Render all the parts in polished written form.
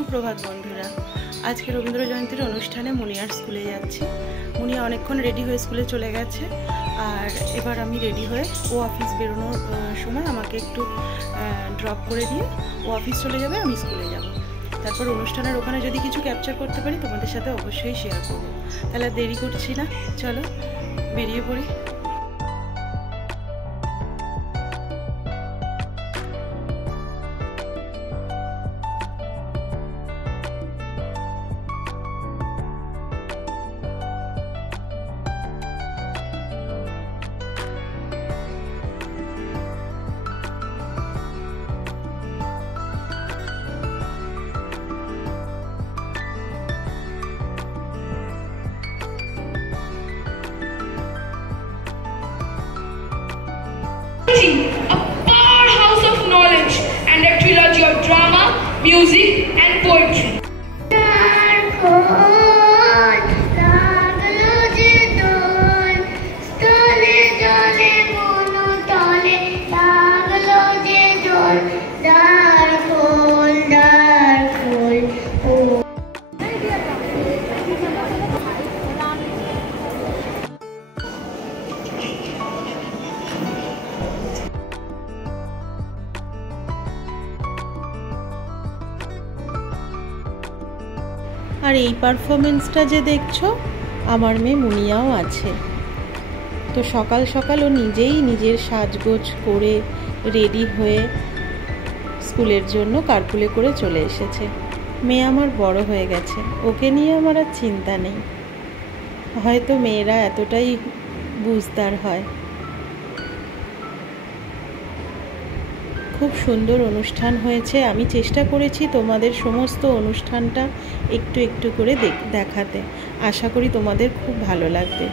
সুপ্রভাত বন্ধুরা। আজকে রবীন্দ্র জয়ন্তীর অনুষ্ঠানে মুনিয়ার স্কুলে যাচ্ছি। মুনিয়া অনেকক্ষণ রেডি হয়ে স্কুলে চলে গেছে, আর এবার আমি রেডি হয়ে ও অফিস বেরোনোর সময় আমাকে একটু ড্রপ করে দিয়ে ও অফিস চলে যাবে, আমি স্কুলে যাব। তারপর অনুষ্ঠানের ওখানে যদি কিছু ক্যাপচার করতে পারি তোমাদের সাথে অবশ্যই শেয়ার করব। তাহলে দেরি করছি না, চলো বেরিয়ে পড়ি। A powerhouse of knowledge and a trilogy of drama, music and poetry. আর এই পারফরমেন্সটা যে দেখছো, আমার মেয়ে মুনিয়াও আছে। তো সকাল সকাল ও নিজেই নিজের সাজগোজ করে রেডি হয়ে স্কুলের জন্য কারপুলে করে চলে এসেছে। মেয়ে আমার বড় হয়ে গেছে, ওকে নিয়ে আমার আর চিন্তা নেই। হয়তো মেয়েরা এতটাই বুঝদার হয়। খুব সুন্দর অনুষ্ঠান হয়েছে। আমি চেষ্টা করেছি তোমাদের সমস্ত অনুষ্ঠানটা একটু একটু করে দেখাতে। আশা করি তোমাদের খুব ভালো লাগবে।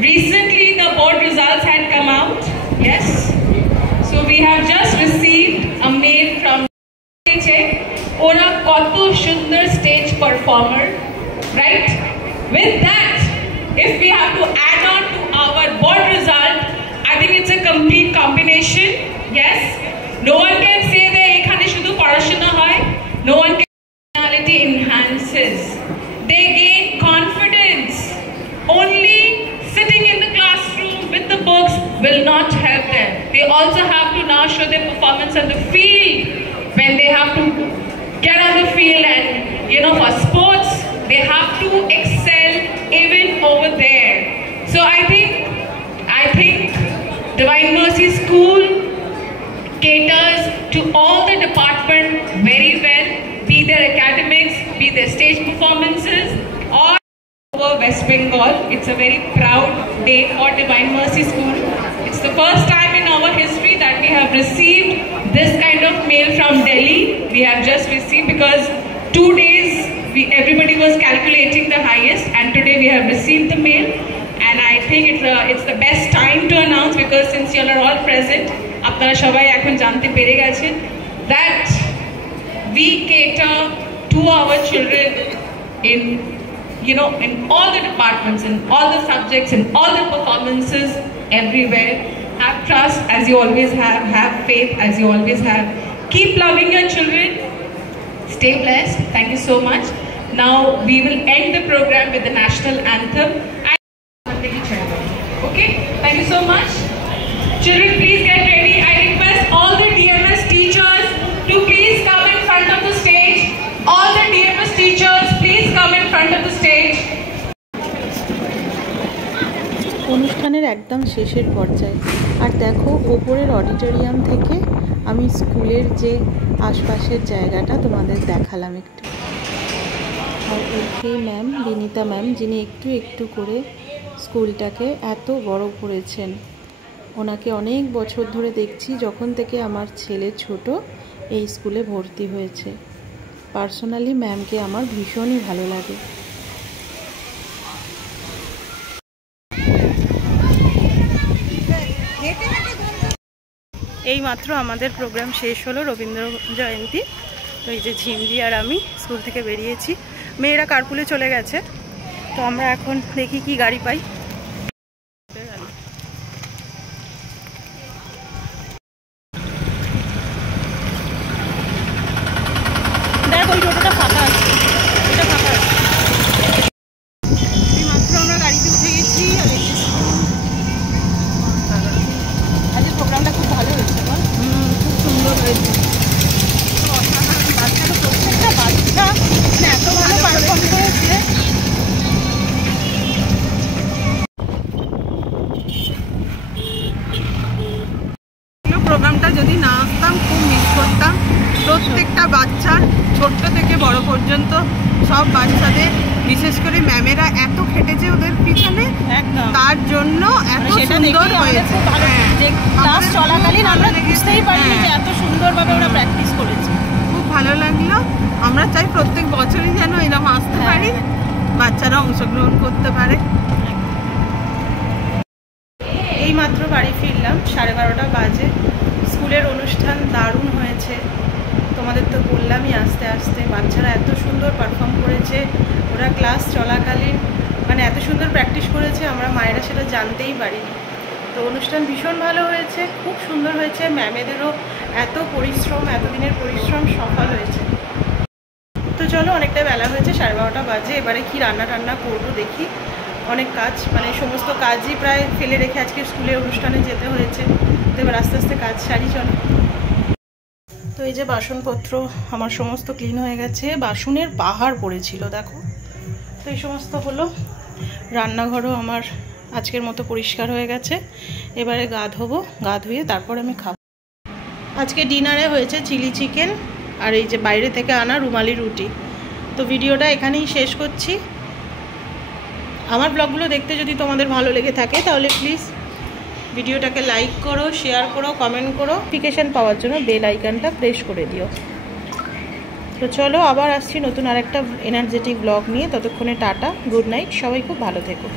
recently the board results had come out. Yes. So we have just received a mail from Ora Koto Shundar stage performer, right? With that, if we have to add on to our board result, I think it's a complete combination. Yes. No one can say that ekhane shudhu porashona hoy. No one can. Personality enhances. They gain confidence. Only sitting in the classroom with the books will not help them. They also have to now show their performance on the field. When they have to get on the field and, for sports, they have to excel even over there. So I think Divine Mercy School caters to all the department very well, be their academics, be their stage performances, or over West Bengal. It's a very proud day for Divine Mercy School. It's the first time in our history that we have received this kind of mail from Delhi. We have just received because 2 days everybody was calculating the highest, and today we have received the mail. And I think it's the best time to announce, because since you all are all present, আপনারা সবাই এখন জানতে পেরে গেছেন that we cater to our children in all the departments, in all the subjects, in all the performances, everywhere. Have trust as you always have faith as you always have. Keep loving your children. Stay blessed. Thank you so much. Now we will end the program with the national anthem. Okay? Thank you so much. Children, please get ready. I request all the DMS teachers to please come in front of the stage. All the DMS teachers, please come in front of the stage. অনুষ্ঠানের একদম শেষের পর্যায়ে, আর দেখো ওপরের auditorium থেকে আমি স্কুলের যে আশপাশের জায়গাটা তোমাদের দেখালাম একটু। আর সেই ম্যাম বিনীতা ম্যাম, যিনি একটু একটু করে স্কুলটাকে এত বড় করেছেন, ওনাকে অনেক বছর ধরে দেখছি, যখন থেকে আমার ছেলে ছোট এই স্কুলে ভর্তি হয়েছে। পার্সোনালি ম্যামকে আমার ভীষণই ভালো লাগে। এই মাত্র আমাদের প্রোগ্রাম শেষ হলো, রবীন্দ্র জয়ন্তী। তো এই যে ঝিমলি আর আমি স্কুল থেকে বেরিয়েছি, মেয়েরা কারপুলে চলে গেছে। তো আমরা এখন দেখি কি গাড়ি পাই। দেখ ওই টোটোটা ফাঁকা আছে, এটা ফাঁকা আছে। এই মাত্র আমরা গাড়িতে উঠে গেছি। আর আজকের প্রোগ্রামটা খুব ভালো হয়েছে, বল? খুব সুন্দর হয়েছে। বাচ্চাটা প্রত্যেকটা বাচ্চা মানে এত ভালো পারফর্ম করেছে। প্রোগ্রামটা যদি না আসতাম খুব মিস করতাম। প্রত্যেকটা বাচ্চা ছোট্ট থেকে বড় পর্যন্ত সব বাচ্চাদের, বিশেষ করে ম্যামেরা এত খেটেছে ওদের পিছনে, তার জন্য এত সুন্দর হয়েছে। ক্লাস চলাকালীন আমরা বুঝতেই পারিনি যে এত সুন্দরভাবে ওরা প্র্যাকটিস করেছে। খুব ভালো লাগলো। আমরা চাই প্রত্যেক বছরই যেন এরকম আসতে পারি, বাচ্চারা অংশগ্রহণ করতে পারে। এই মাত্র বাড়ি ফিরলাম, 12:30 বাজে। স্কুলের অনুষ্ঠান দারুণ হয়েছে, তোমাদের তো বললামই। আস্তে আস্তে বাচ্চারা এত সুন্দর পারফর্ম করেছে, ওরা ক্লাস চলাকালীন মানে এত সুন্দর প্র্যাকটিস করেছে, আমরা মায়েরা সেটা জানতেই পারিনি। তো অনুষ্ঠান ভীষণ ভালো হয়েছে, খুব সুন্দর হয়েছে। ম্যামেদেরও এত পরিশ্রম, এতদিনের পরিশ্রম সফল হয়েছে। তো চলো, অনেকটা বেলা হয়েছে, 12:30 বাজে। এবারে কি রান্না টান্না করবো দেখি। অনেক কাজ, মানে সমস্ত কাজই প্রায় ফেলে রেখে আজকে স্কুলের অনুষ্ঠানে যেতে হয়েছে। তো এবার আস্তে আস্তে কাজ সারি, চলো। তো এই যে বাসনপত্র আমার সমস্ত ক্লিন হয়ে গেছে, বাসনের পাহাড় পড়েছিল দেখো। তো এই সমস্ত হলো। রান্নাঘরও আমার আজকের মতো পরিষ্কার হয়ে গেছে। এবারে গা ধোবো, গা ধুয়ে তারপর আমি খাবো। আজকে ডিনারে হয়েছে চিলি চিকেন আর এই যে বাইরে থেকে আনা রুমালি রুটি। তো ভিডিওটা এখানেই শেষ করছি। আমার ব্লগগুলো দেখতে যদি তোমাদের ভালো লেগে থাকে তাহলে প্লিজ ভিডিওটাকে লাইক করো, শেয়ার করো, কমেন্ট করো। নোটিফিকেশান পাওয়ার জন্য বেল আইকনটা প্রেস করে দিও। তো চলো, আবার আসছি নতুন আরেকটা এনার্জেটিক ব্লগ নিয়ে। ততক্ষণে টাটা, গুড নাইট, সবাই খুব ভালো থেকো।